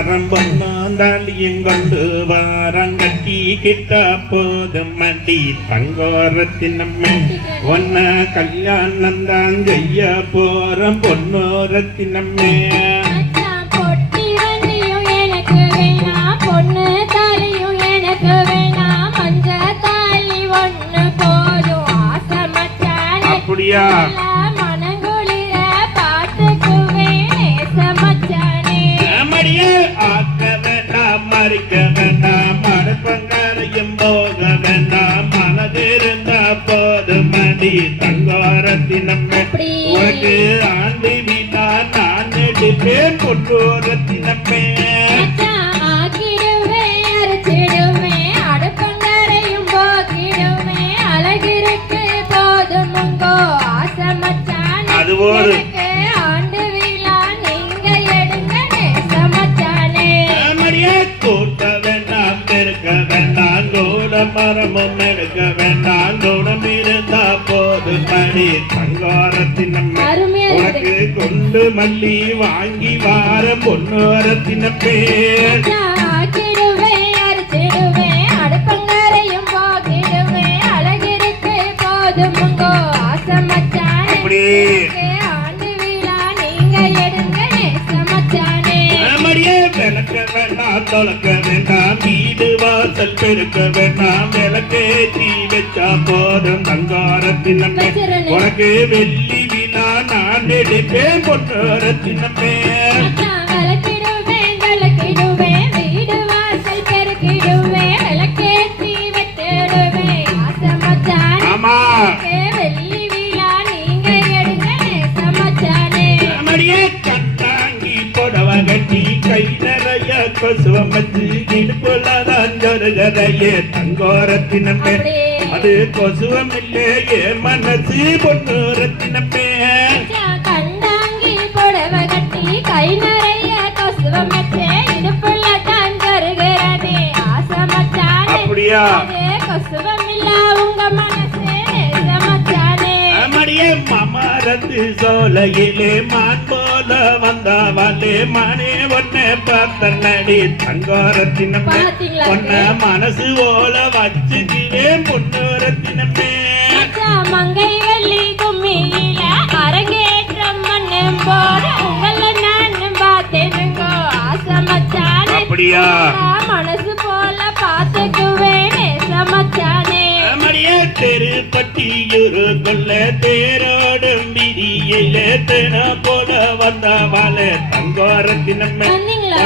வாரம் பொன்னாந்தாலியும் கொண்டு வாரம் கட்டி கிட்ட போதும் மடி தங்கோரத்தின் அம்மை ஒன்ன கல்யாணம் தான் செய்ய போறம். பொன்னோரத்தின் நம்ம மனதிருந்த போது மடி தங்கோரத்தின் நம்ம அப்படி. உனக்கு ஆண்டு வீட்டா நான் எடுப்பேன் பொன்னோரத்தின் நம்ம மச்சான் எடுங்க நேச மச்சானே மடியே விளக்க வேண்டாம் தொலைக்க வேண்டாம் வீடு வாசல் பெருக்க வேண்டாம் விளக்கேற்றி வச்சா போதும் தங்காரத்தின். உனக்கு வெள்ளி விழா நான் எடுப்பேன் கட்டாங்கி புடவை கட்டி கை நிறைய கொசுவம் இடுப்புலதான் ஜொருகதையே தங்கோரத்தின பேர் அப்படியே. அது கொசுவம் இல்லையே மனசு பொன்னூரத்தின பேர் மச்சான் கண்டாங்கி புடவை கட்டி கை நிறைய கொசுவம் இடுப்புள்ள தான் கருகிறதே. அப்படியா? கொசுவம் இல்ல உங்க மனசே மச்சானே மடியே மமரத்து சோலையிலே மான் போல வந்தாவாலே மனே ஒன்ன பார்த்த நடி தங்கோரத்தின பேர் பாத்தீங்களா? ஒன்ன மனசு ஓல வச்சுக்குவே பொன்னூரத்தின பேர் மச்சான் மங்கை வெள்ளி கும்மியில அரங்கேற்றம் மண்ணும் போட உங்களை நான் பார்த்தேனுங்கோ. ஆசை மச்சானே அப்படியா? நான் மனசு போல பார்த்துக்குவேன் நேச மச்சானே மடியே கொல்ல தேரோடும் விதியில தேன போல வந்தவாள தங்கோரத்தினமே வந்தீங்களா?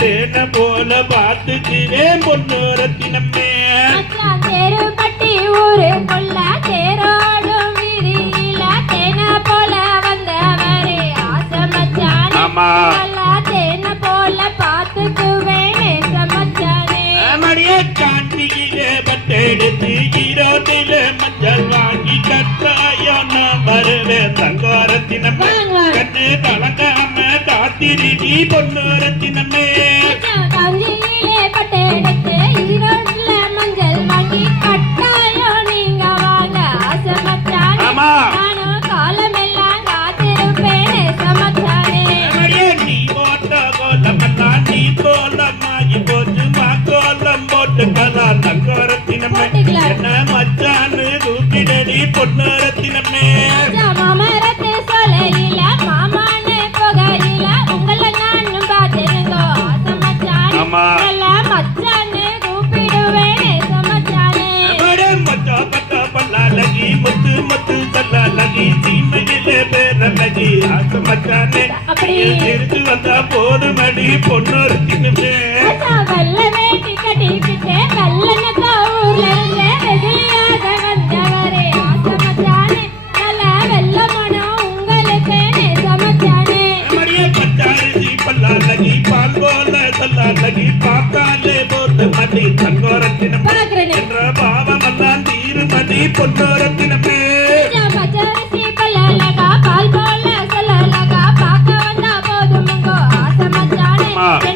தேன போல பார்த்துக்குவே பொன்னோரத்தினமே மச்சான் தெருப்பட்டி ஊரு கொள்ள தேரோடும் வீதியில தேன போல வந்தவரே. ஆசை மச்சானே ஆமா தேன போல பார்த்துக்குவேன் நேச மச்சானே மடியே காண்டியிலே பட்டெடுத்து ஈரோட்டில காலமெல்லாம் காத்திருப்பேன் நேச மச்சானே மடியே நீ போட்ட கோலமெல்லாம் நீ கோலமாகி போச்சு சல்லாலகி சீமையிலே பேரலகி ஆசை மச்சானே. தெரிஞ்சு வந்தா போதும் அடி மச்சான் வெள்ளை வேட்டி கட்டிக்கிட்டு வெள்ளனத்தா ஊர்ல இருந்து வெகுளியாக வந்தவரே. ஆசை மச்சானே நல்லா வெள்ள மனம் உங்களுக்கு நேச மச்சானே மடியே பச்சாரிசி பல்லாலகி பால் போல சல்லாலகி பார்த்தாலே போது மடி தங்கோரத்தினம். பாக்குறேனே என்ற பாவமெல்லாம் தீருமதி பொன்னோரத்தின் Yeah.